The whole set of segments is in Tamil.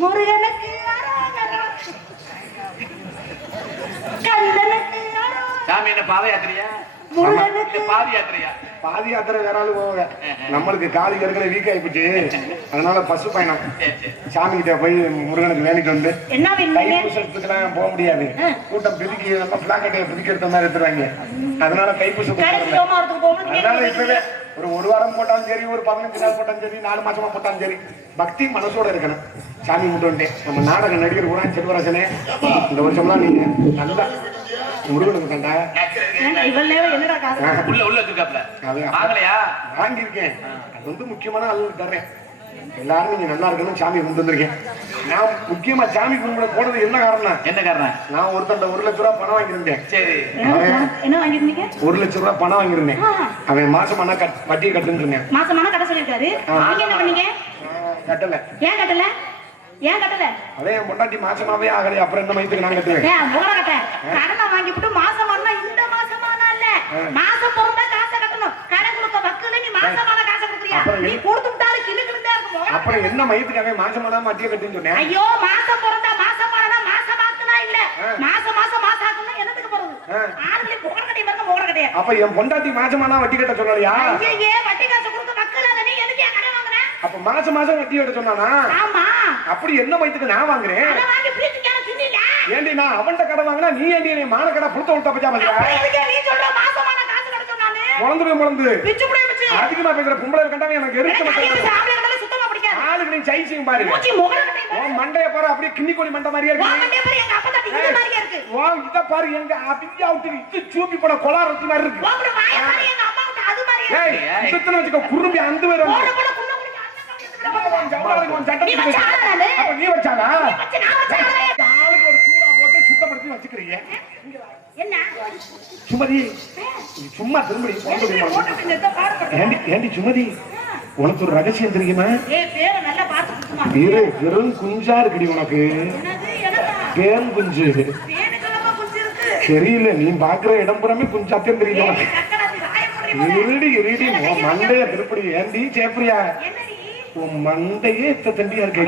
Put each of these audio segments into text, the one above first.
முருகனுக்கு கந்தனுக்கு சாமி என்ன பாத யாத்திரையா? முருகனுக்கு பாத யாத்திரையா? பாதி யாத்திரை வேற ஆளு போவாங்க. நம்மளுக்கு காலி இருக்கிற வீக் ஆயிப்போச்சு. அதனால பசு பயணம் சாமி கிட்ட போய் முருகனுக்கு வேண்டிட்டு வந்து தைப்பூசத்துக்குலாம் போக முடியாது. கூட்டம் பிரிக்கி நம்ம பிளாக்கெட்டை பிரிக்க எடுத்த மாதிரி எடுத்துருவாங்க. அதனால தைப்பூசம் அதனால இப்பவே ஒரு வாரம் போட்டாலும் சரி, ஒரு 15 நாள் போட்டாலும் சரி, 4 மாசமா போட்டாலும் சரி, பக்தி மனசோட இருக்கணும். சாமி கும்பிட்டு நம்ம நாடக நடிகர் கூட செல்வராசனே இந்த வருஷம்லாம் நீங்க நல்லா முருகனுக்கு கண்டா வாங்கியிருக்கேன். அது வந்து முக்கியமான ஆளு தர்றேன். எல்லாரும் நீங்க நல்லா இருக்கணும் சாமி கும்பிட்டு வந்திருக்கேன். நான் முக்கியமா சாமி கும்பிட போனது என்ன காரணம்? என்ன காரணம்? நான் ஒருத்தன் 1 லட்ச ரூபாய் பணம் வாங்கியிருந்தேன். சரி, என்ன வாங்கிருந்தீங்க? 1 லட்ச ரூபாய் பணம் வாங்கியிருந்தேன். அவன் மாசமான வட்டியை கட்டுன்னு இருந்தேன். மாசமான கட்ட சொல்லிருக்காரு. நீங்க என்ன பண்ணீங்க? கட்டல. ஏன் கட்டல? ஏன் கட்டல? அதே என் பொண்டாட்டி மாசமாவே ஆகலையே, அப்புறம் என்ன மயத்துக்கு நான் கட்டுவேன்? கடனை வாங்கிவிட்டு மாசம் வரனா இந்த மாசமானா இல்ல, மாசம் பொறுத்தா காசை கட்டணும். கடன் கொடுக்க வக்குல நீ மாசமான காசை கொடுக்குறியா? நீ கொடுத்து விட்டாலும் கிளுக்கிட்டே இருக்கும். அப்புறம் என்ன மயத்துக்காக மாசமான வட்டியை கட்டுன்னு சொன்னேன்? ஐயோ, மாசம் பொறுத்தா மாசமானா மாசமாக்குனா இல்ல, மாசம் மாசாக்குனா என்னத்துக்கு போறது? ஆளுங்களே புகழ் கட்டி வரங்க புகழ் கட்டி. அப்ப என் பொண்டாட்டி மாசமான வட்டி கட்ட சொன்னாலியா? ஐயே, வட்டி காசு கொடுக்க வக்குல நீ எதுக்கு கடன் வாங்குற? அப்ப மாசம் வட்டி கட்ட சொன்னானா? ஆமா. அப்படி என்ன மயத்துக்கு நான் வாங்குறேன்? அத வாங்கி பிரீத்திக்கான தின்னில. ஏண்டி நான் அவன்ட்ட கடன் வாங்குனா நீ ஏண்டி நீ மான கடை புடுத்த விட்ட பச்சா பச்சா? எதுக்கு நீ சொல்ற மாசமான காசு கட்ட சொன்னானே? முளந்து பிச்சு புடி பிச்சு. அதிகமா பேசுற பொம்பளை கண்டாவே எனக்கு எரிச்ச மாட்டேங்குது. ஆம்பளை கண்டால சுத்தமா பிடிக்காது. ஆளுக்கு நீ சைசிங் பாரு. மூச்சி முகர கட்டை. ஓ மண்டைய பாரு, அப்படியே கிண்ணி கோழி மண்டை மாதிரியே இருக்கு. ஓ மண்டைய பாரு, எங்க அப்பா தாட்டி இந்த மாதிரியே இருக்கு. ஓ இத பாரு, எங்க அப்படியே அவுட்டு இது சூப்பி போட கொலாரத்தி மாதிரி இருக்கு. ஓ வாய பாரு, எங்க அப்பா கிட்ட அது மாதிரியே இருக்கு. ஏய் சுத்தன வச்சுக்க குறும்பி அந்த வேற. போட போட குள்ள குள்ள நீ வச்சாடா? ஆளுக்கு ஒரு சூடா போட்டு சுத்தப்படுத்தி வச்சுக்கிறீங்க. என்ன சுமதி சும்மா திரும்பி ஏண்டி சுமதி, உனக்கு ஒரு ரகசியம் தெரியுமா? வெறும் குஞ்சா இருக்குடி உனக்கு. பேன் குஞ்சு தெரியல, நீ பாக்குற இடம் புறமே குஞ்சாத்தியம் தெரியுது உனக்கு. மண்டைய திருப்படி. ஏண்டி சேப்பிரியா, உன் மண்டையே தண்டியா இருக்கு.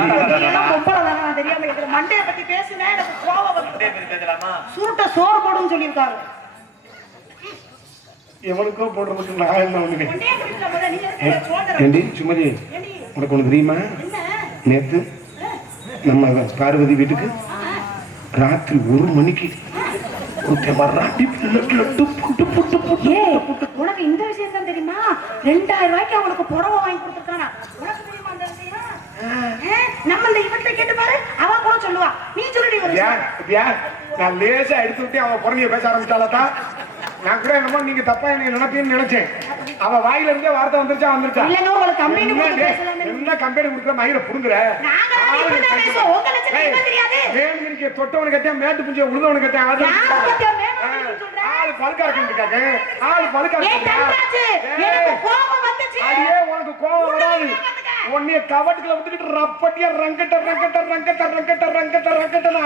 மண்டைய பத்தி பேசுனா எனக்கு கோவம் வருது. சுருட்ட சோறு போடுன்னு சொல்லியிருக்காரு. எவனுக்கோ போடுறதுக்கு நான் என்ன ஒண்ணுங்க. ஏண்டி சுமதி, உனக்கு ஒண்ணு தெரியுமா? நேத்து நம்ம பார்வதி வீட்டுக்கு ராத்திரி 1 மணிக்கு உனக்கு இந்த விஷயம் தான் தெரியுமா? 2000 ரூபாய்க்கு அவனுக்கு புடவை வாங்கி கொடுத்துருக்கானா? உனக்கு தெரியுமா அந்த விஷயம்? நம்ம இந்த இவன்ட்ட கேட்டு பாரு, அவ கூட சொல்லுவா. நீ சொல்லுடி. நான் லேசா எடுத்து விட்டு அவன் புறணிய பேச ஆரம்பிச்சாலா? நான் கூட என்னமோ நீங்க தப்பா என்ன நினைப்பீன்னு நினைச்சேன். அவ வாயில இருந்தே வார்த்தை வந்துருச்சா? இல்லங்க, உங்களுக்கு கம்பெனி கொடுத்து பேசலாம். என்ன கம்பெனி கொடுக்குற மயிர புடுங்குற? நாங்க இப்ப பேசுவோம். உங்க லட்சணம் தெரியாது. வேணும்னு தொட்டவன கட்டே மேட்டு புஞ்ச உழுதவன கட்டே ஆளு பல்கா இருக்குங்க. ஆளு பல்கா இருக்கு. எனக்கு கோபம் வந்துச்சு. அடியே உனக்கு கோபம் வராது. உன்னைய கவட்டுக்குள்ள விட்டுக்கிட்டு ரப்பட்டியா ரங்கட்ட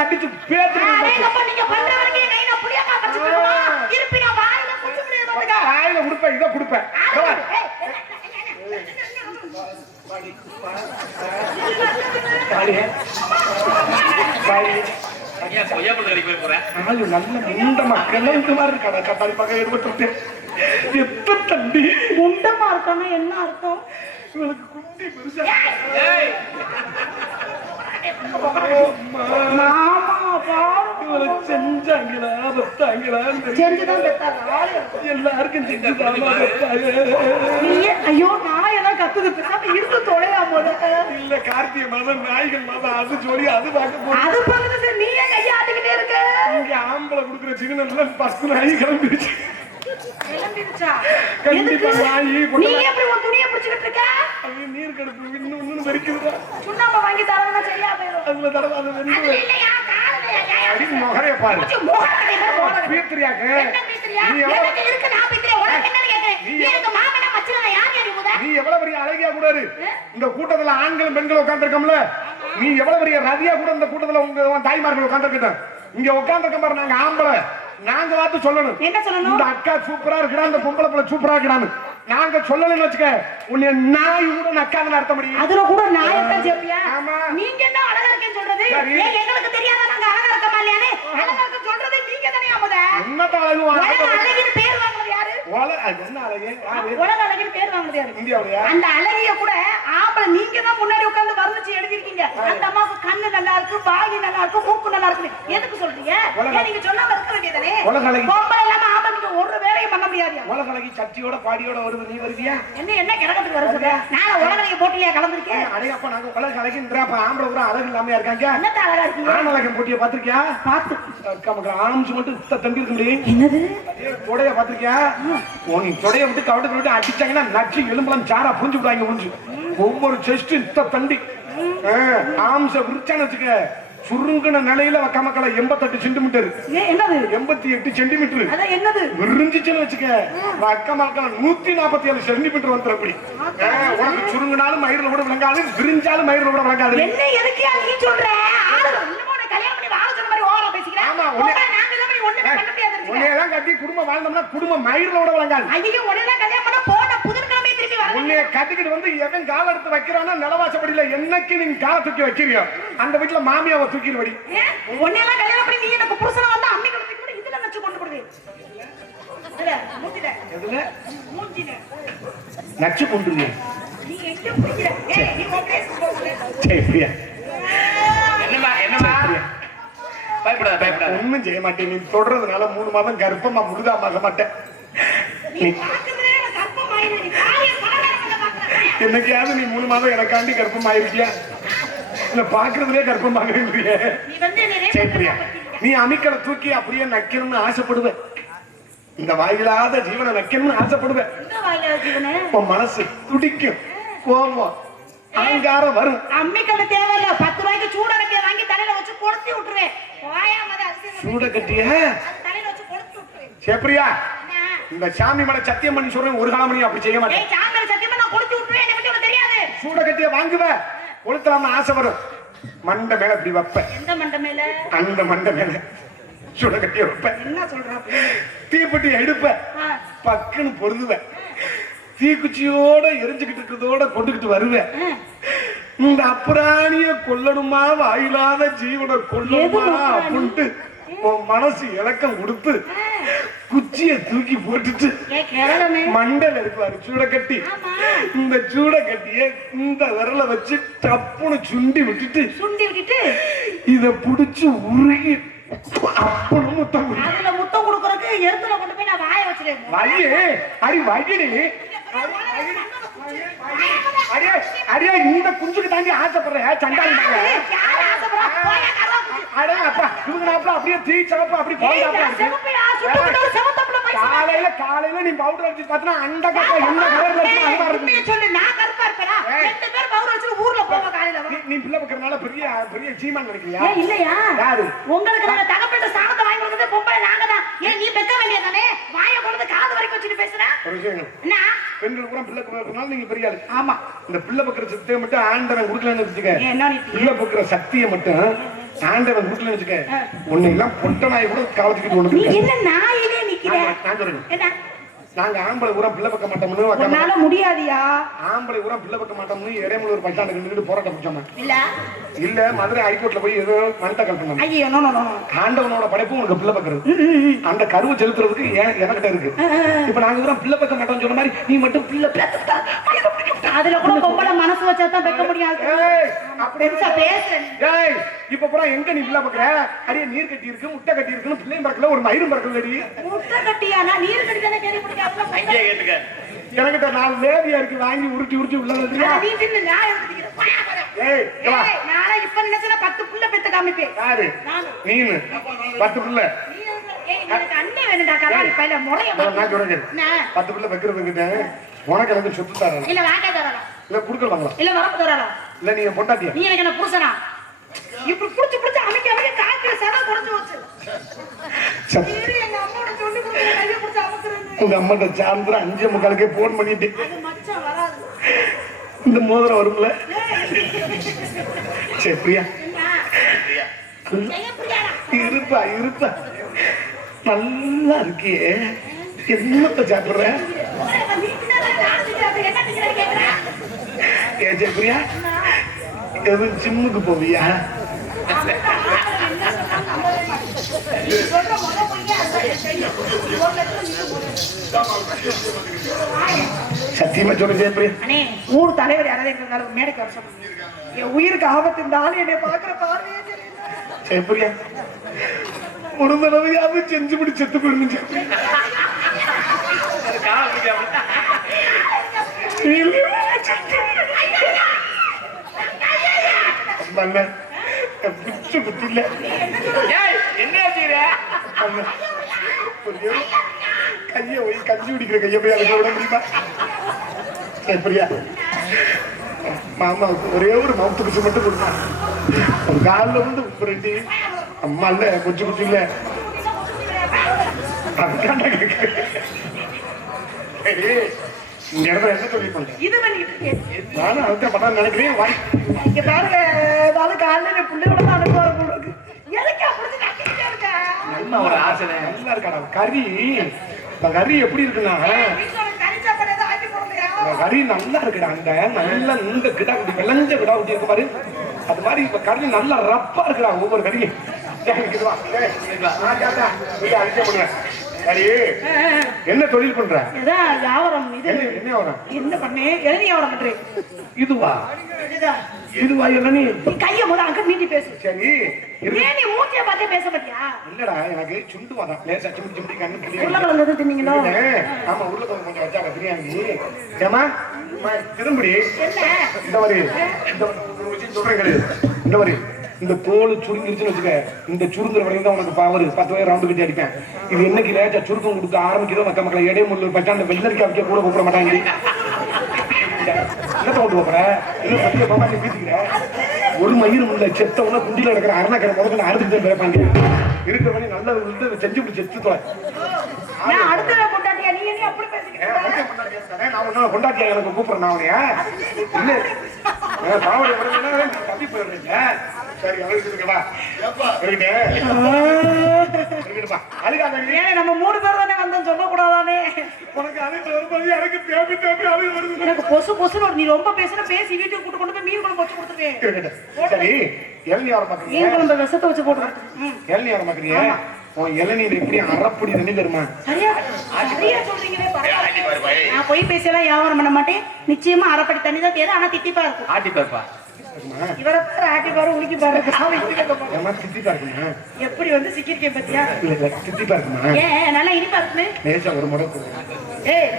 அடிச்சு பேத்துறேன். நீங்க பண்ற வரைக்கும் கையில புளியமா வச்சிருக்கோமா? இருப்பினா வாயில குச்சி புளிய போடுங்க. வாயில குடுப்பேன், இத குடுப்பேன். நல்ல மக்கள் இந்த மாதிரி இருக்கா? கட்டாளி பக்கம் எடுபட்டு எத்த தண்டி முண்டமா இருக்கானா? என்ன அர்த்தம்? இவளுக்கு குண்டி பெருசா செஞ்சாங்களா பெத்தாங்களா? செஞ்சுதான் பெத்தாங்க. எல்லாருக்கும் செஞ்சுதான். ஐயோ, நாய் எல்லாம் கத்துது. இருந்து தொலையா போல. இல்ல, கார்த்திகை மாதம் நாய்கள் மாதம் அது சொல்லி அது பார்க்க போறோம். அது பக்கத்துல நீயே கையாட்டிக்கிட்டே இருக்க. இங்க ஆம்பளை கொடுக்குற சிக்னல்ல 10 நாய் கிளம்பிடுச்சு. கண்டிப்பா நாய் நீ எப்படி உன் துணியை பிடிச்சிட்டு இருக்க? அது நீர் கடுப்பு இன்னும் வெறிக்குதுடா. சுண்ணாம்பு வாங்கி தரணும்னா சரியா போயிடும். அதுல தடவை அது வெந்து அடி முகரைய பாரு. பீத்ரியாக்கு நீ எவ்வளவு இருக்கு? நான் பீத்ரியா உனக்கு என்ன கேக்குறேன்? நீ எனக்கு மாமனா மச்சனா யார் யாரு முத? நீ எவ்வளவு பெரிய அழகியா கூட இரு. இந்த கூட்டத்துல ஆண்களும் பெண்களும் உட்கார்ந்திருக்கோம்ல, நீ எவ்வளவு பெரிய ரதியா கூட இந்த கூட்டத்துல உங்க தாய்மார்கள் உட்கார்ந்திருக்கட்டும். இங்க உட்கார்ந்திருக்க பாரு, நாங்க ஆம்பளை. நாங்க வாத்து சொல்லணும். என்ன சொல்லணும்? இந்த அக்கா சூப்பரா இருக்கா, இந்த பொம்பளை பிள்ளை சூப்பரா இருக்கான்னு. நாங்க சொல்லலன்னு வச்சுக்க உன்னை நாய் கூட நக்காத நடத்த முடியும். அதுல கூட நாயத்தான் சேப்பியா? ஆமா. நீங்க என்ன அழகா இருக்கேன்னு சொல்றது? ஏன் எங்களுக்கு தெரியாத நாங்க அழகா இருக்கமா இல்லையானே? அழகா இருக்க சொல்றது நீங்க தானே அமுத. என்னத்த அழகு அழகின்னு பேர் வாங்குறது யாரு? என்ன அழகு? உலக அழகின்னு பேர் வாங்குறது யாரு? இந்தியாவுலயா? அந்த அழகிய கூட ஆம்பளை நீங்க தான் முன்னாடி உட்கார்ந்து வர்ணிச்சு எழுதிருக்கீங்க. அந்த அம்மாவுக்கு கண்ணு நல்லா இருக்கு, வாய் நல்லா இருக்கு, மூக்கு நல்லா இருக்கு. எதுக்கு சொல்றீங்க? ஏன் நீங்க சொல்லாம இருக்க வேண்டியதானே? பொம்பளை இல்லாம ஆம்பளை நீங்க ஒரு வேலையும் பண்ண முடியாது. உலக அழகி சட்டியோட பாடியோட வருது, நீ வருவியா? என்ன கிடக்கத்துக்கு வருது? நான் உலக அழகி போட்டியில கலந்துருக்கேன். அடையப்பா நாங்க உலக அழகின்ற ஆம்பளை கூட அழகு இல்லாம இருக்காங்க. என்னத்த அழகா இருக்கீங்க? ஆண் அழகன் போட்டியை பாத்திருக்கியா? பாத்து ஆரம்பிச்சு மட்டும் தம்பி இருக்க முடியும். என்னது தொடைய பாத்திருக்கியா? நீ தொடைய விட்டு கவட்டத்தை விட்டு அடிச்சாங்கன்னா நச்சு எலும்பெல்லாம் சாரா புரிஞ்சு விடுவாங்க. புரிஞ்சு ஒவ்வொரு செஸ்ட் தண்டி ஆம்ச விரிச்சான்னு வச்சுக்க சுருங்கின நிலையில வக்காமக்களை 88 சென்டிமீட்டர். என்னது 88 சென்டிமீட்டர்? அதான் என்னது விரிஞ்சிச்சுன்னு வச்சுக்க வக்காமக்களை 147 சென்டிமீட்டர் வந்துடும். அப்படி உனக்கு சுருங்கினாலும் மயிரில் கூட விளங்காது, விரிஞ்சாலும் மயிரில் கூட விளங்காது. என்ன எதுக்கு நீ சொல்ற? கல்யாணம் பண்ணி வாழ சொன்ன மாதிரி ஓவரா பேசிக்கிறேன். ஆமா, உன்னையெல்லாம் கட்டி குடும்பம் வாழ்ந்தோம்னா குடும்பம் மயிரில் கூட விளங்காது. ஐயோ உடனே கல்யாணம் பண்ண போன புதன்கிழமை திரும்பி வர உன்னைய கட்டிக்கிட்டு வந்து எவன் கால எடுத்து வைக்கிறானா நிலவாசப்படியில என்னைக்கு நீங்க கால தூக்கி வைக்கிறியோ அந்த வீட்டுல மாமியாவை தூக்கிடுவடி. உன்னையெல்லாம் கல்யாணம் பண்ணி நீ எனக்கு புருஷனா வந்து அம்மி கழுத்து கூட இதுல நச்சு கொண்டு போடுவே. நச்சு கொண்டு நீ எங்க போய்க்கிற? ஏய் நீ ஓகே என்னமா பயப்படாத. ஒண்ணும் செய்ய மாட்டேன். நீ தொடர்றதுனால 3 மாதம் கர்ப்பமா முழுதாமாக மாட்டேன். என்னைக்காவது நீ 3 மாதம் எனக்காண்டி கர்ப்பம் ஆயிருக்கியா? இல்ல பாக்குறதுலயே கர்ப்பமாக இல்லையே. நீ அமிக்களை தூக்கி அப்படியே நக்கணும்னு ஆசைப்படுவேன். இந்த வாயிலாத ஜீவனை நக்கணும்னு ஆசைப்படுவேன். உன் மனசு துடிக்கும், கோபம் அலங்காரம் வரும். அம்மிக்கடை தேவையில்ல, 10 ரூபாய்க்கு சூட கட்டிய வாங்கி தலையில வச்சு கொளுத்தி விட்டுருவேன். சூட கட்டிய தலையில வச்சு கொளுத்தி விட்டுருவேன். சேப்பிரியா, இந்த சாமி மேல சத்தியம் பண்ணி சொல்றேன், ஒரு காலம் நீ அப்படி செய்ய மாட்டேன். சாமி மேல சத்தியம் பண்ண கொளுத்தி விட்டுருவேன். எனக்கு பத்தி உனக்கு தெரியாது. சூட கட்டிய வாங்குவ, கொளுத்தலாம்னு ஆசை வரும். மண்டை மேல இப்படி வைப்ப. எந்த மண்டை மேல? அந்த மண்டை மேல சூட கட்டிய வைப்ப. என்ன சொல்ற? தீப்பெட்டி எடுப்ப, பக்குன்னு பொருதுவ. தீக்குச்சியோட எரிஞ்சுக்கிட்டு இருக்கிறதோட கொண்டுகிட்டு வருவேன். இந்த அப்புறாணிய கொல்லணுமா, வாயிலாத ஜீவனை கொல்லணுமா அப்படின்ட்டு உன் மனசு இலக்கம் கொடுத்து குச்சிய தூக்கி போட்டுட்டு மண்டல இருப்பாரு சூட கட்டி. இந்த சூட கட்டிய இந்த விரல வச்சு டப்புன்னு சுண்டி விட்டுட்டு இத புடிச்சு உருகி அப்பனும் முத்தம் கொடுக்கறதுக்கு எழுத்துல கொண்டு போய் நான் வாய வச்சிருக்கேன். வழியே அடி வழிடி அடியே இந்த குஞ்சுக்கு தாண்டி ஆசைப்படுற சண்டாளி அப்படியே தீ சிறப்பு அப்படி காலையில நீ பவுடர் அடிச்சு பார்த்தா அந்த கப்பா என்ன கலர்ல நீ பிள்ளை பக்கறனால பெரிய பெரிய சீமான் நினைக்கிறியா? இல்லையா, உங்களுக்கு நாங்க தகப்பட்ட சாணத்தை வாங்கி கொடுத்தது பொம்பளை நாங்க தான். ஏன் நீ பெக்க வேண்டியதானே? வாயை கொண்டு காது வரைக்கும் வச்சுட்டு பேசுற. என்ன பெண்கள் கூட பிள்ளை பக்கறனால நீங்க பெரிய ஆளு. ஆமா, இந்த பிள்ளை பக்கற சக்தியை மட்டும் ஆண்டவன் கொடுக்கலன்னு வச்சுக்க. என்ன நீ பிள்ளை பக்கற சக்தியை மட்டும் ஆண்டவன் கொடுக்கலன்னு வச்சுக்க, உன்னை எல்லாம் பொட்ட நாய் கூட காவத்துக்கிட்டு ஒண்ணு. நீ என்ன நாயிலே நிக்கிற? நான் சொல்றேன், என்ன நாங்க ஆம்பளை ஊரா பிள்ளை பக்க மாட்டோம்னு உன்னால முடியாதியா? ஆம்பளை ஊரா பிள்ளை பக்க மாட்டோம்னு இடைமலை ஒரு பஸ் ஸ்டாண்ட் நின்னுட்டு போராட்டம் பிடிச்சோமா? இல்ல மதுரை ஹைகோர்ட்ல போய் ஏதோ மனத்தை கல்பணும். ஐயோ நோ நோ நோ, ஆண்டவனோட படைப்பு உனக்கு பிள்ளை பக்கிறது. அந்த கருவை செலுத்துறதுக்கு எனக்கிட்ட இருக்கு. இப்ப நாங்க ஊரா பிள்ளை பக்க மாட்டோம்னு சொன்ன மாதிரி நீ மட்டும் பிள்ளை பேத்துட்டா அதுல கூட பொம்பளை மனசு வச்சா தான் வைக்க முடியாது. அப்படியே பேசுறேன். ஏய் இப்ப பூரா எங்க நீ பிள்ளை பக்கற? அடியே நீர் கட்டி இருக்கு, முட்டை கட்டி இருக்குன்னு பிள்ளையும் பக்கல, ஒரு மயிரும் பக்கலடி. முட்டை கட்டியானா நீர் கட்டி தானே கேள்வி பிடிக்க. அப்ப இங்கே கேட்டுக்க. எனக்கிட்ட 4 லேவியா இருக்கு, வாங்கி உருட்டி உள்ள வந்துறியா? நீ தின்னு நான் எடுத்துக்கிறேன். ஏய் நாளை இப்ப நினைச்சா 10 புள்ள பெத்து காமிப்பேன். யாரு? நீனு 10 புள்ள. ஏய் எனக்கு அண்ணே வேணும்டா கராரி பையில முறைய. நான் சொல்றேன், 10 புள்ள வைக்கிறதுக்கிட்ட உனக்கு எனக்கு சொத்து தரேன். இல்ல வாங்க தரலாம், இல்ல குடுக்கலாங்களா? இல்ல வரப்பு தரலாம். இல்ல நீங்க பொண்டாட்டியா? நீ எனக்கு என்ன புருஷனா? இப்படி புடிச்சு அமைக்க காத்துல சதா குறைஞ்சு வச்சு சரி எங்க அம்மாவோட சொல்லி கொடுத்து கையை புடிச்சு அமக்குறேன். உங்க அம்மாட்ட சாயந்தரம் 5:45க்கே போன் பண்ணிட்டு அது மச்சான் வராது. இந்த மோதிரம் வரும்ல. சரி பிரியா இருப்பா நல்லா இருக்கியே, என்னத்த சாப்பிடுற? ஜெயபிரியா எதுவும் ஜிம்முக்கு போவியா? சத்தியமா சொல்ல ஜெயபிரியா, ஊர் தலைவர் யாராவது இருந்தாலும் மேடைக்கு வர சொல்லுங்க. என் உயிருக்கு ஆபத்து இருந்தாலும் என்னை பாக்குற பார்வையே தெரியல. ஜெயபிரியா ஒரு தடவையாவது செஞ்சு முடி செத்து போயிருந்து கைய போய் கஞ்சி குடிக்கிற கைய போய் அதை விட முடியுமா? எப்படியா மாமா ஒரே ஒரு மவுத்து குச்சி மட்டும் கொடுத்தான். ஒரு காலில் வந்து உப்பு அம்மா இல்ல குச்சி குச்சி இல்ல இந்த இடத்துல என்ன சொல்லி பண்றேன் நானும் அதுதான் பண்ண நினைக்கிறேன். இங்க பாருங்க, ஏதாவது காலையில பிள்ளையோட தான் அனுப்புவாரு போல இருக்கு. எனக்கு அப்படி நக்கிட்டே இருக்கா. நல்ல ஒரு ஆசை நல்லா இருக்காடா கறி. கறி எப்படி இருக்குன்னா கறி நல்லா இருக்குடா. அந்த நல்ல இந்த கிடா குட்டி விளைஞ்ச கிடா குட்டி இருக்கு பாரு, அது மாதிரி இப்ப கறி நல்லா ரப்பா இருக்குடா ஒவ்வொரு கறியும். என்ன தொழில் பண்ற? வியாபாரம். என்ன வியாபாரம்? என்ன பண்ணு? இளநீ வியாபாரம் பண்றேன். இதுவா இதுவா இளநீ? கைய முத அங்க நீட்டி பேசு. சரி நீ மூஞ்சிய பார்த்தே பேச மாட்டியா? இல்லடா எனக்கு சுண்டு வாதான் லேசா சுண்டி சுண்டி கண்ணு கிளி. உருளைக்கிழங்கு தின்னீங்களோ? ஆமா உருளைக்கிழங்கு கொஞ்சம் வச்சாங்க பிரியாணி. ஏமா திரும்படி இந்த மாதிரி சொல்றேன். இந்த மாதிரி இந்த தோல் சுருங்கிருச்சுன்னு வச்சுக்க, இந்த சுருங்குற வரைக்கும் தான் உனக்கு பவர் 10 வயது ரவுண்டு கட்டி அடிப்பேன். இது என்னைக்கு லேட்டா சுருக்கம் கொடுக்க ஆரம்பிக்கிறோம் மக்களை இடைமுள்ள பச்சாண்ட வெள்ளரிக்கா வைக்க கூட கூப்பிட மாட்டாங்க. என்ன கொண்டு போற இன்னும் பத்திய பாமா நீ பேசிக்கிற ஒரு மயிரும் இல்ல செத்தவனா குண்டில இருக்கிற அரணக்கரை முதல்ல அறுத்துட்டு பேப்பாங்க. இருக்கிற வழி நல்லது செஞ்சு இப்படி செத்து தொலை. அடுத்த கொண்டாட்டியா நீ என்ன அப்படி பேசிக்கிறேன்? நான் ஒன்னும் கொண்டாட்டியா எனக்கு கூப்பிடுறேன். நான் அவனையா இல்ல பாவடைய உடனே தப்பி போயிடுறீங்க. சரி அழுதுப்பா நம்ம 3 பேர் தானே வந்தோம் சொல்ல கூடாதானே. உனக்கு அழுது வரும்போது எனக்கு தேப்பி தேப்பி அழுது வருது. எனக்கு பொசு பொசுன்னு நீ ரொம்ப பேசுற பேசி வீட்டுக்கு கூட்டு கொண்டு போய் மீன் குழம்பு வச்சு கொடுத்துருவேன். சரி இளநீ வர மாட்டீங்க? மீன் குழம்பு விஷத்தை வச்சு போட்டு இளநீ வர மாட்டீங்க? உன் இளநீர் எப்படி அறப்படி தண்ணி தருமா? சரியா சரியா சொல்றீங்களே. நான் போய் பேசலாம் வியாபாரம் பண்ண மாட்டேன். நிச்சயமா அரைப்படி தண்ணி தான் தேவை. ஆனா திட்டிப்பா இருக்கும். ஆட்டி பாருப்பா இவரை பாரு ஆட்டி பாரு உனக்கு பாரு தித்திப்பா இருக்குமா? எப்படி வந்து சிக்கிருக்கேன் பத்தியா? தித்திப்பா இருக்குமா? ஏன் நல்லா இனிப்பா இருக்குமே. லேசா ஒரு முறை ஏய்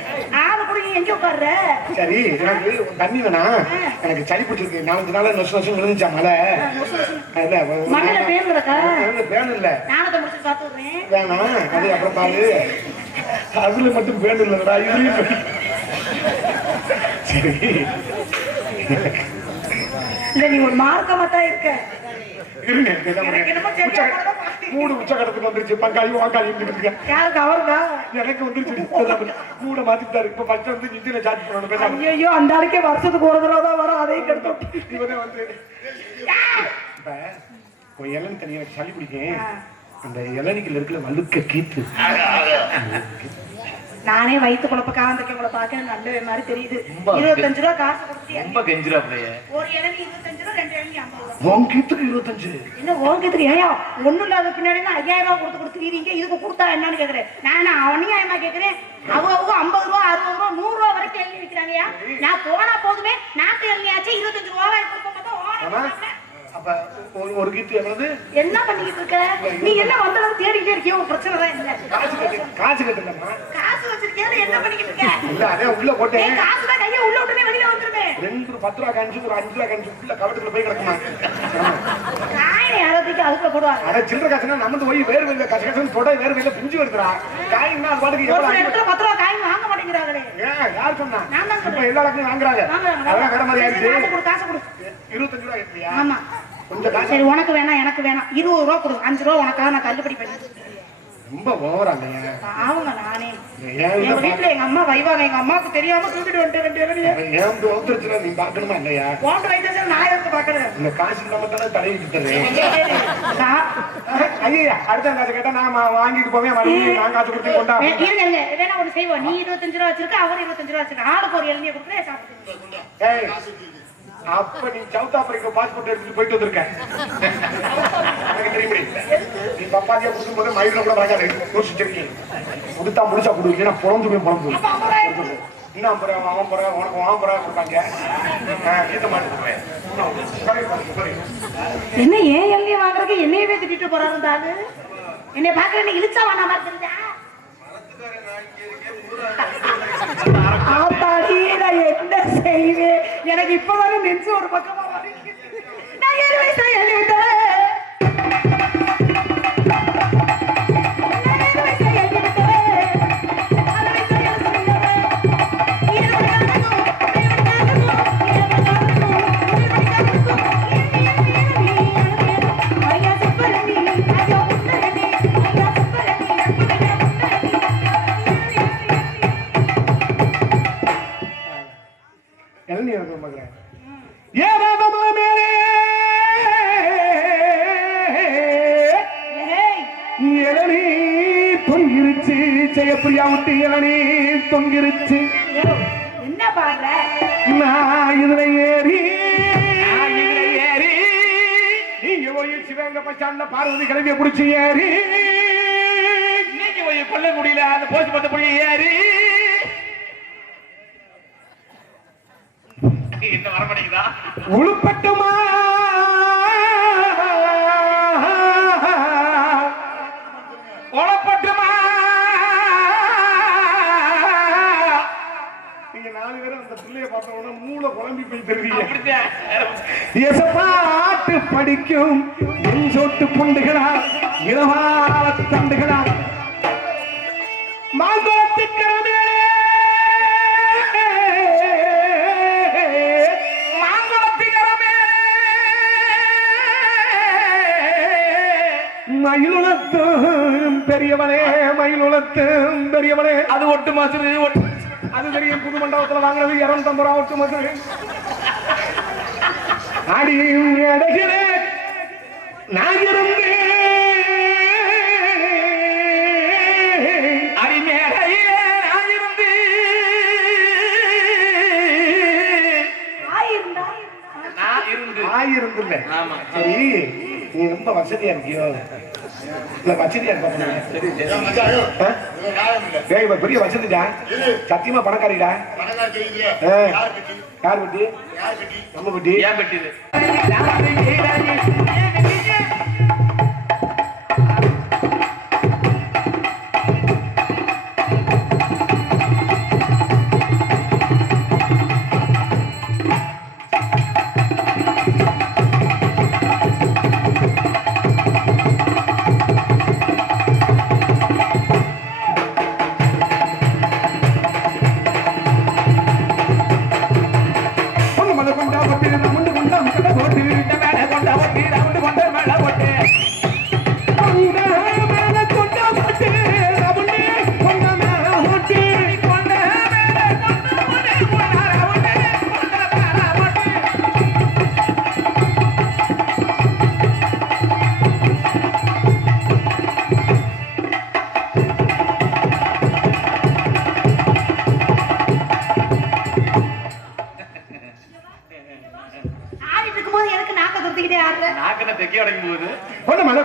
ஆளு கூட எங்க உட்கார்ற? சரி எனக்கு தண்ணி வேணா, எனக்கு சளி பிடிச்சிருக்கு. 4 நாள் நொசு நொசு விழுந்துச்சா மழை. மண்ணில பேன் கிடக்கா? பேன் இல்ல நானத்தை முடிச்சு பாத்துறேன். வேணாம் அது அப்புறம் பாரு. அதுல மட்டும் பேன் இல்லடா இதுலயும். சரி இல்ல நீ ஒரு மார்க்கமா தான் இருக்க. மூடு உச்சகடத்துக்கு வந்துருச்சு. பங்காளி வாங்காளி யாருக்கு அவருக்கா? எனக்கு வந்துருச்சு. மூட மாத்திட்டாரு. இப்ப பச்சை வந்து இன்ஜினை சார்ஜ் பண்ணணும். ஐயோ அந்த ஆளுக்கே வருஷத்துக்கு ஒரு தடவை தான் வரும். அதையும் கெடுத்து இவனே வந்து இப்ப இளநீ தண்ணி எனக்கு சளி பிடிக்கும். அந்த இளநிக்கல் இருக்குல்ல வழுக்க கீத்து. நானே வயிற்று குழப்பக்காக வந்திருக்கேன். உங்களை பார்க்க நல்ல மாதிரி தெரியுது. 25 ரூபா காசு கொடுத்து ரொம்ப கெஞ்சிரா பிள்ளைய. ஒரு இளநீ 25 ரூபா, 2 இளநீ 50 ரூபா. உன் கீத்துக்கு 25. என்ன உன் கீத்துக்கு? ஏயா ஒண்ணும் இல்லாத பின்னாடி 5000 ரூபா கொடுத்துருவீங்க. இதுக்கு கொடுத்தா என்னன்னு கேக்குறேன். நான் அவனியாயமா கேக்குறேன். அவங்க 50 ரூபா 60 ரூபா 100 ரூபா வரைக்கும் எழுதி விற்கிறாங்கயா. நான் போனா போதுமே நாட்டு எழுதியாச்சு 25 ரூபா கொடுக்க மாட்டோம். அப்ப ஒரு கீத்து எவ்வளவு? என்ன பண்ணிக்கிட்டு இருக்க நீ? என்ன வந்தளவு தேடிக்கிட்டே இருக்கியோ? பிரச்சனை தான் இல்ல. காசு கட்டுமா? காசு வச்சிருக்கேன். என்ன பண்ணிக்கிட்டு இருக்க? இல்ல அதே உள்ள போட்டேன். காசு தான் கையை உள்ள விட்டுமே வெளியில வந்துருமே. 2 10 ரூபா காஞ்சு ஒரு 5 ரூபா காஞ்சு உள்ள கவட்டுக்குள்ள போய் கிடக்குமா? காயினை யாரத்துக்கு அதுக்குள்ள போடுவாங்க. அட சில்லற காசுனா நமந்து போய் வேறு வேலை கச கசன்னு போட வேறு வேலை பிஞ்சு வருதுடா. காயின்னா அது பாட்டுக்கு ஒரு இடத்துல 10 ரூபா காயின் வாங்க மாட்டேங்கிறாங்களே. ஏன் யார் சொன்னா? நான் தான் இப்ப எல்லா இடத்துலயும் வாங்குறாங்க. அதெல்லாம் வேற மாதிரி ஆயிடுச்சு. காசு கொடு 25 ரூபா கேட்டியா? ஆமா கொஞ்சம் காசு. சரி உனக்கு வேணாம் எனக்கு வேணாம். 20 ரூபா கொடு. 5 ரூபா உனக்காக நான் தள்ளுபடி பண்ணி. ரொம்ப ஓவரா இல்லையா? அவங்க நானே எங்க வீட்டுல எங்க அம்மா வைவாங்க. எங்க அம்மாவுக்கு தெரியாம தூக்கிட்டு வந்துட்டு ஏன் வந்துருச்சுல நீ பாக்கணுமா இல்லையா? ஓட்டு வைத்தா நான் எடுத்து பாக்குறேன். இந்த காசு இல்லாம தானே தலையிட்டு தரேன். ஐயா அடுத்த காசு கேட்டா நான் வாங்கிட்டு போவேன். மறுபடியும் நான் காசு கொடுத்து கொண்டா இருங்க வேணா ஒண்ணு செய்வோம். நீ 25 ரூபா வச்சிருக்க, அவர் 25 ரூபா வச்சிருக்க. ஆளுக்கு ஒரு இளநியை கொடுத்து சாப்பிட்டு. அப்ப நீ சவுத் ஆப்பிரிக்கா பாஸ்போர்ட் எடுத்துட்டு போயிட்டு வந்திருக்க. எனக்கு தெரியுமே. நீ பப்பாதியா கொடுக்கும் போது மயில கூட வராது. யோசிச்சிருக்கீங்க. கொடுத்தா முடிச்சா கொடு. இல்லைன்னா பொழந்து போய் பொழந்து. இன்னும் அவன் போறான் உனக்கு வாங்க போறான் கொடுப்பாங்க. கீத்த மாட்டேன். என்ன ஏன் எல்லையை வாங்குறதுக்கு என்னையவே திட்டிட்டு போறாரு? என்னை பாக்குற நீ இழுச்சா வானா மாதிரி தெரிஞ்சா என்ன செய்வேன்? எனக்கு இப்பதானே நெஞ்சு ஒரு பக்கமா நான் 7 வயசுல எழுதிவிட்டேன். ஜெயப்பிரியா விட்டு இளநீ தொங்கிருச்சு. என்ன பாடுற? நான் இதுல ஏறி நீங்க போய் சிவகங்கை பச்சாண்ட பார்வதி கிளம்பிய பிடிச்சி ஏறி நீங்க போய் கொல்ல முடியல அந்த போஸ்ட் பத்த போய் ஏறி என்ன வர மாட்டேங்குதா? உளுப்பட்டுமா உளப்பட்டுமா நீங்க 4 பேரும் அந்த பிள்ளைய பார்த்தோம்னா மூளை குழம்பி போய் தெரிவிங்க. பாட்டு படிக்கும் என் சொட்டு புண்டுகளா இரவால தண்டுகளா மாங்கோத்திக்கிறமே மயிலுலத்தும் பெரியவனே மயிலுலத்தும் பெரியவனே. அது ஒட்டு மாசு அது தெரியும். புது மண்டபத்தில் வாங்கினது 250 ரூபா ஒட்டு மாசு. அடி அடைகிறே நான் இருந்து அடிமேடையிலே நான் இருந்து ஆயிருந்துல்ல. சரி நீ ரொம்ப வசதியா இருக்கியோ? இல்ல வசதியா இருப்பா. பெரிய வசதிடா. சத்தியமா பணக்காரிடா. யார் பெட்டி? நம்ம பெட்டி. ஏன் பெட்டி?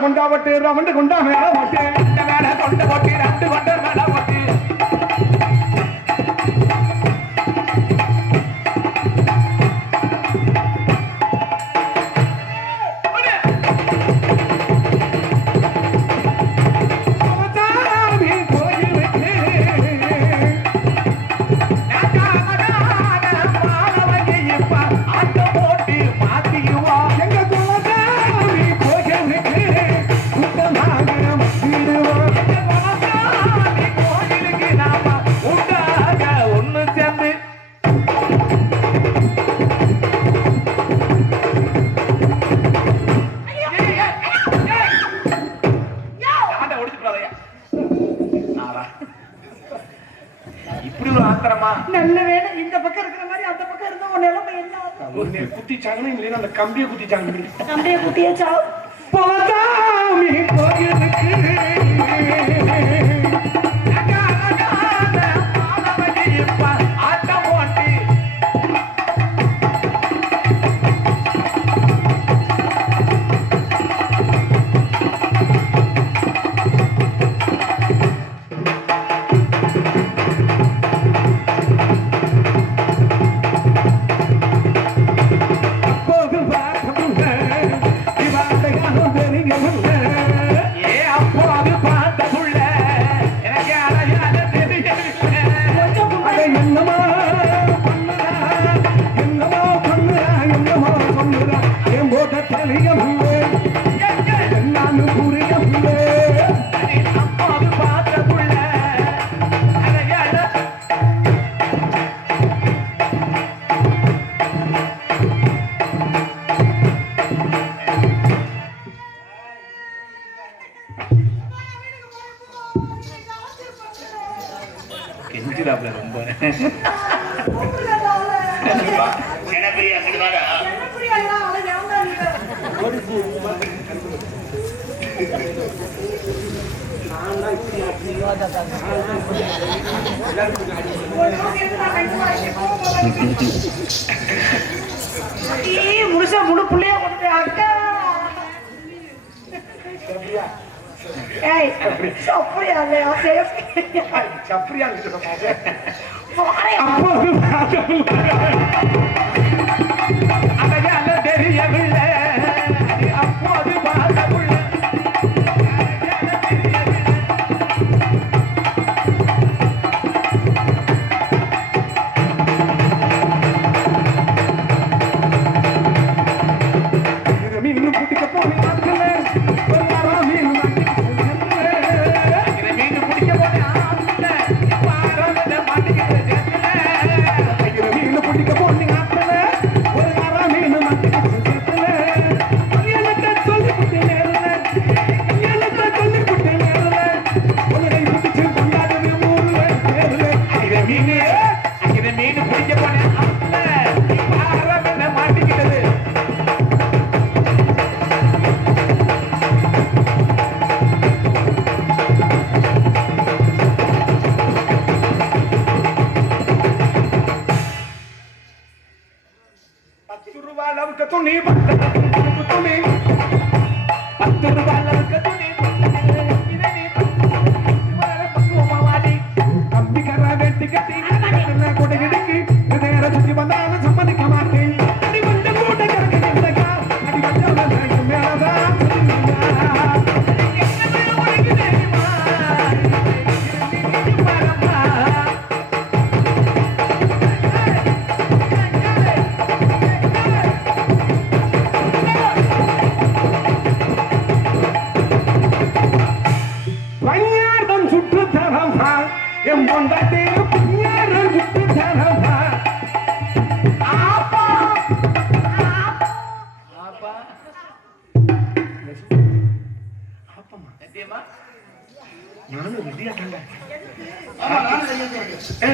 கொண்டாவட்டு ரமண்டு கொண்டா மேல போட்டு மேல கொண்டு போட்டு 2 கொண்டர் மேல போட்டு நல்ல வேலை இந்த பக்கம் இருக்கிற மாதிரி அந்த பக்கம் இருந்தா உன் நிலைமை என்ன? குத்திச்சாங்கன்னு இல்லைன்னா அந்த கம்பியை குத்திச்சாங்க. கம்பியை குத்தியாச்சா? போதாமி கோயிலுக்கு போத தெரியவில்லை நான் புரியவில்லை அப்பாவு பார்த்த புள்ள அழகால கெஞ்சிடாப்ல ரொம்ப முழுசா முழு புள்ளைய கொண்டு அக்கா ஏய் அப்படியா இல்லையா சப்ரியா அழகால தெரியவில்லை அப்போது பார்த்த புள்ள மீன் பிடிக்க போனேன்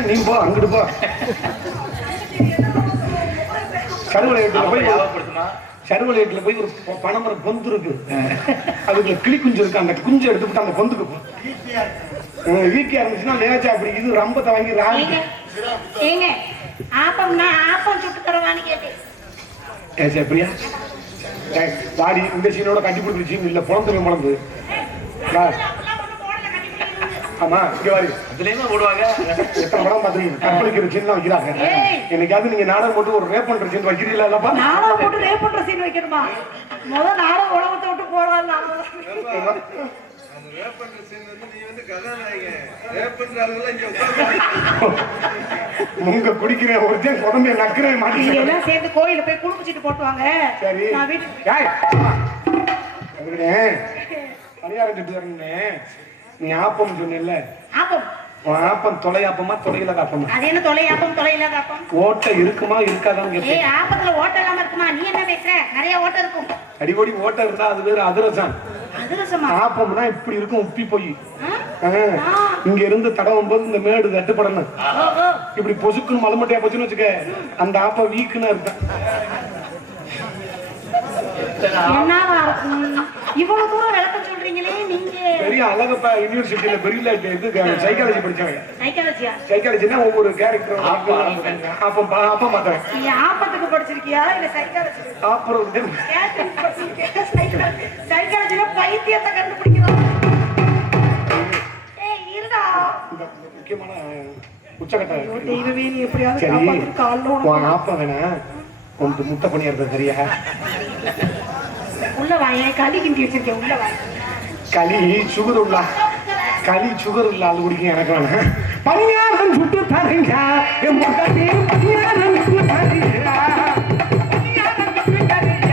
நீ போ அங்கிட்டு போ சருவலையத்துல போய் ஒரு பனைமரம் பொந்து இருக்கு அதுக்கு கிளி குஞ்சு இருக்கு அந்த குஞ்சு எடுத்துக்கிட்டு அந்த பொந்துக்கு போ வீக்கியா இருந்துச்சுன்னா லேச்சா அப்படி இது ரம்பத்தை வாங்கி ஏங்க ஆப்பம்னா ஆப்பம் சுட்டு தருவான்னு கேட்டேன் எப்படியா வாடி இந்த சீனோட கட்டி பிடிக்கிற சீன் இல்ல புலம்பு முழந்து ஆமா இங்க வாடி அதுலயுமே ஓடுவாங்க எத்தனை படம் பாத்துறீங்க கற்பழிக்கிற சீன் வைக்கிறாங்க என்னைக்காவது நீங்க நாடகம் போட்டு ஒரு ரேப் பண்ற சீன் வைக்கிறீங்களா இல்லப்பா நாடகம் போட்டு ரேப் பண்ற சீன் வைக்கணுமா முதல்ல நாடகம் உலகத்தை விட்டு போறாங்க உங்க குடிக்கிற ஒருத்தன் குழந்தைய நக்கிறேன் மாட்டீங்க எல்லாம் சேர்ந்து கோயில போய் குளிச்சுட்டு போட்டுவாங்க சரி நான் வீட்டுக்கு பணியாரம் சுட்டு வரேன் நீ ஆப்பம் சொன்ன ஆப்பம் ஆப்பம் தொலையாப்பமா தொலையில காப்பமா அது என்ன தொலையாப்பம் தொலையில காப்பம் ஓட்டை இருக்குமா இருக்காதான்னு கேட்பேன் ஏய் ஆப்பத்துல ஓட்டை இல்லாம இருக்குமா நீ என்ன பேசுற நிறைய ஓட்டை இருக்கும் அடிக்கடி ஓட்டை இருந்தா அது வேற அதிரசம் அதிரசமா ஆப்பம்னா இப்படி இருக்கும் உப்பி போய் இங்க இருந்து தடவும் போது இந்த மேடு தட்டுப்படணும் இப்படி பொசுக்குன்னு மலமட்டையா போச்சுன்னு வச்சுக்க அந்த ஆப்ப வீக்குன்னு இருக்கும் என்னவா இருக்கும் இவ்வளவு தூரம் விளக்கம் சொல்றீங்களே நீங்க பெரிய அழகப்பா யூனிவர்சிட்டியில பெரிய இது சைக்காலஜி படிச்சவங்க சைக்காலஜியா சைக்காலஜினா ஒவ்வொரு கேரக்டர் ஆப்பம் ஆப்பம் மாத்தேன் நீ ஆப்பத்துக்கு படிச்சிருக்கியா இல்ல சைக்காலஜி ஆப்பம் சைக்காலஜில பைத்தியத்தை கண்டுபிடிக்கலாம் ஏய் இருடா முக்கியமான உச்சகட்ட தெய்வமே நீ எப்படியாவது காப்பாத்து கால்ல ஆப்பம் வேணா கொஞ்சம் முட்டை பண்ணிடுறது சரியா உள்ள வாயே களி கிண்டி வச்சிருக்கேன் உள்ள வாய் களி சுகர் உள்ள களி சுகர் இல்ல அது குடிக்க எனக்கு வேணாம் பணியாரம் சுட்டு தரங்க என் பக்கத்தே பணியாரம் சுட்டு தரங்க பணியாரம் சுட்டு தரங்க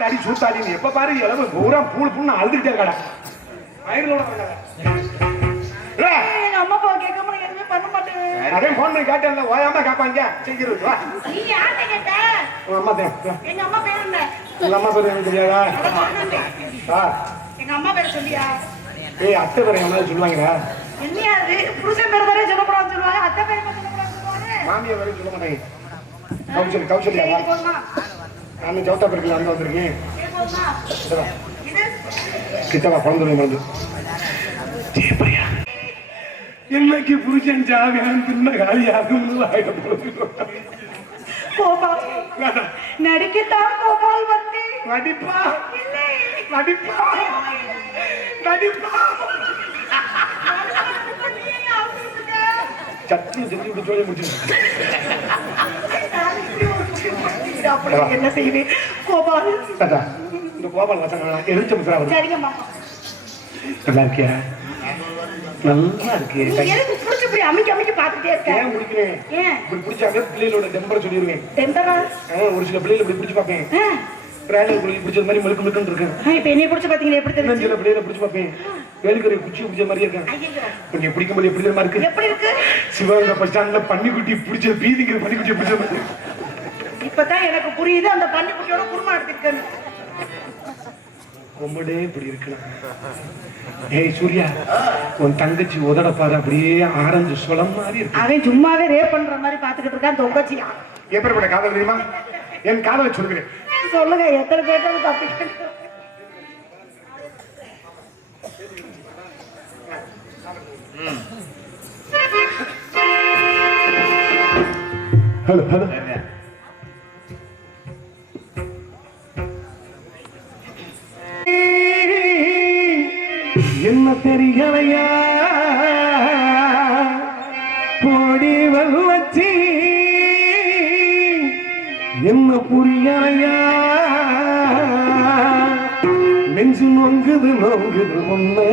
ஆத்தாடி சூத்தாடி எப்ப பாரு இளவு பூரா பூள் புண்ணு அழுதுகிட்டே இருக்கடா வயிறுலோட எங்க அம்மா அப்பா கேட்காம எதுவுமே பண்ண மாட்டேன். அதே போன் பண்ணி காட்டல ஓயாம காப்பாங்க செய்கிறது வா. நீ யார்ட்ட கேட்ட? உங்க அம்மா தான். எங்க அம்மா பேர் என்ன? உங்க அம்மா பேர் எனக்கு தெரியாதா? எங்க அம்மா பேர் சொல்லியா? ஏய் அத்தை பேர் என்ன சொல்லுவாங்கடா? என்னையா அது புருஷன் பேர் வரையும் சொல்லக்கூடாதுன்னு சொல்லுவாங்க, அத்தை பேர் சொல்லக்கூடாதுன்னு சொல்லுவாங்க. மாமியா வரையும் சொல்ல மாட்டாங்க. கௌசல்யா நான் ஜவுத்தா பேருக்குல வந்து வந்திருக்கேன். கிட்டவா பிறந்து ஜெயபிரியா என்னைக்கு புருஷன் ஜாவியான் தின்ன காலியாகும் நடிக்கத்தான் கோபால் வந்து நடிப்பா நடிப்பா நடிப்பா சட்னி செஞ்சு விட்டு சொல்லி முடிச்சு என்ன செய்வேன் கோபால் இந்த கோபால் வசனம் எரிச்ச சரிங்கம்மா நல்லா இருக்கியா நல்லா இருக்கு எனக்கு புடிச்சு அமைக்க அமைக்க பாத்துட்டே இருக்கேன். ஏன் முடிக்கிறேன் ஏன் இப்படி பிடிச்சாங்க பிள்ளைகளோட டெம்பரை சொல்லிடுவேன். டெம்பரா ஒரு சில பிள்ளைகளை இப்படி பிடிச்சு பார்ப்பேன். பிராணிகள் குழி பிடிச்சது மாதிரி மழுக்கு மழுக்குன்னு இருக்கேன். இப்ப என்னைய பிடிச்சு பாத்தீங்களா எப்படி தெரியும்? சில பிள்ளைகளை பிடிச்சு பார்ப்பேன். வேலுக்கரை குச்சி பிடிச்ச மாதிரியே இருக்கேன். கொஞ்சம் பிடிக்கும்போது எப்படி தெரியுமா இருக்கு? எப்படி இருக்கு? சிவகங்கை பஸ் ஸ்டாண்ட்ல பன்னிக்குட்டி பிடிச்ச பீதிங்கிற பன்னிக்குட்டி பிடிச்ச மாதிரி. இப்பதான் எனக்கு புரியுது அந்த பன்னிக்குட்டியோட குருமா எடுத்துருக்கேன். ரொம்படே இப்படி இருக்கலாம். ஏய் சூர்யா உன் தங்கச்சி உதட பாரு அப்படியே ஆரஞ்சு சொலம் மாதிரி இருக்கு. அவன் சும்மாவே ரேப் பண்ற மாதிரி பாத்துக்கிட்டு இருக்கான் தொங்கச்சியா. எப்படிப்பட்ட காதல் தெரியுமா? என் காதலை சொல்கிறேன். சொல்லுங்க எத்தனை பேர்த்த தப்பிக்க. ஹலோ ஹலோ என்ன தெரியலையா போடி வச்சு என்ன புரியலையா நெஞ்சு நொங்குது நொங்குது ஒண்ணு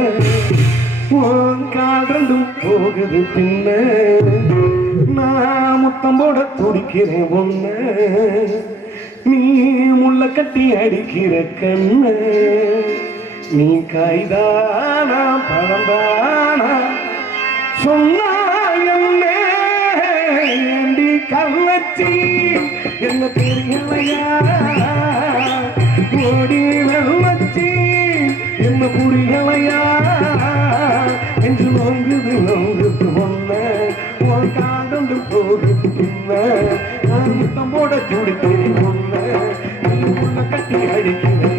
கால் ரெண்டும் போகுது பின்ன நான் முத்தம் போட துடிக்கிறேன் ஒண்ணு நீ முள்ள கட்டி அடிக்கிற கண்ணு நீ கைதானா பழந்தானா சொன்னா என்னடி கள்ளச்சி என்ன தெரியலையா ஓடி வெள்ளச்சி என்ன புரியலையா என்று நொங்குது நொங்குது ஒன்ன ஒரு காதண்டு போகுது பின்ன நான் முத்தம் போட துடிக்கிறேன் ஒன்ன நீ முள்ள கட்டி அடிக்கிறேன்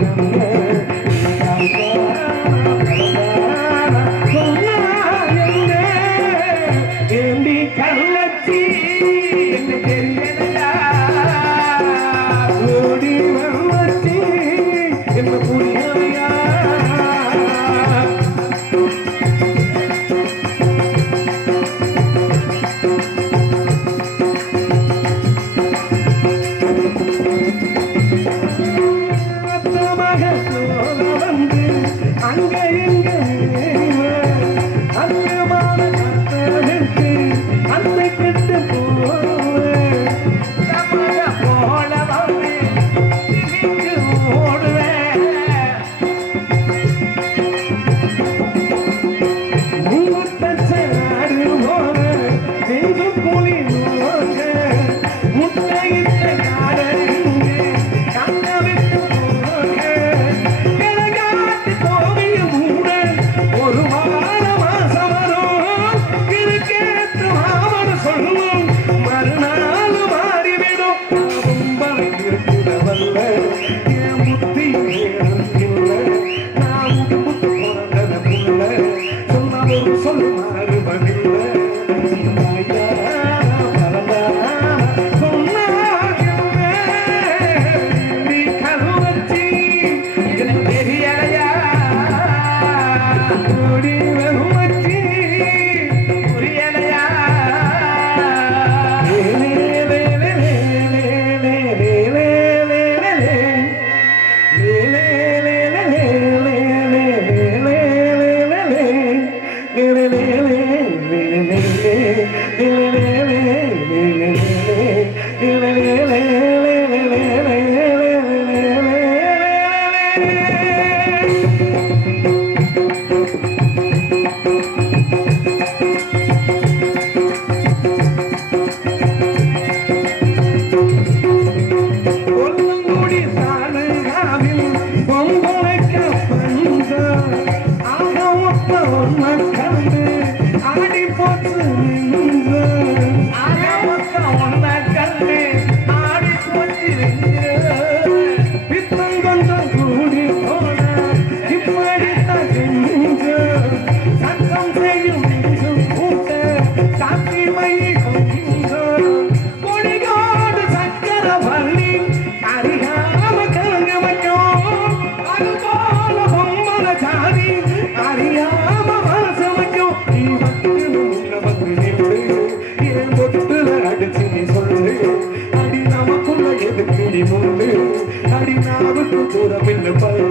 தூரம் என்ன பாரு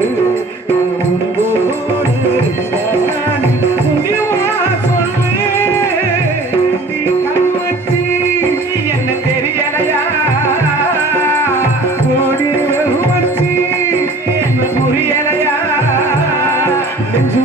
என்ன தெரியலையா ஓடி வச்சு என்ன புரியலையா நெஞ்சு